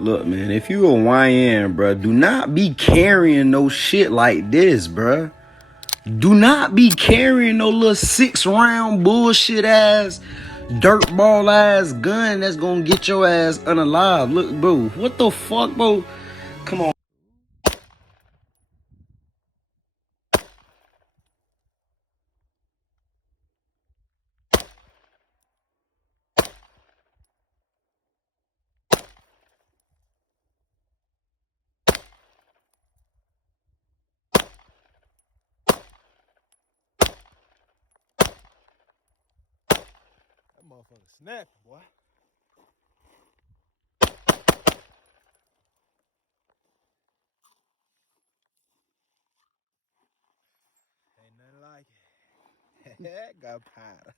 Look, man, if you a YN, bruh, do not be carrying no shit like this, bruh. Do not be carrying no little 6-round bullshit ass, dirtball ass gun that's gonna get your ass unalive. Look, bro, what the fuck, bro? Come on. That motherfucker snapping, boy. Ain't nothing like it. Got powder.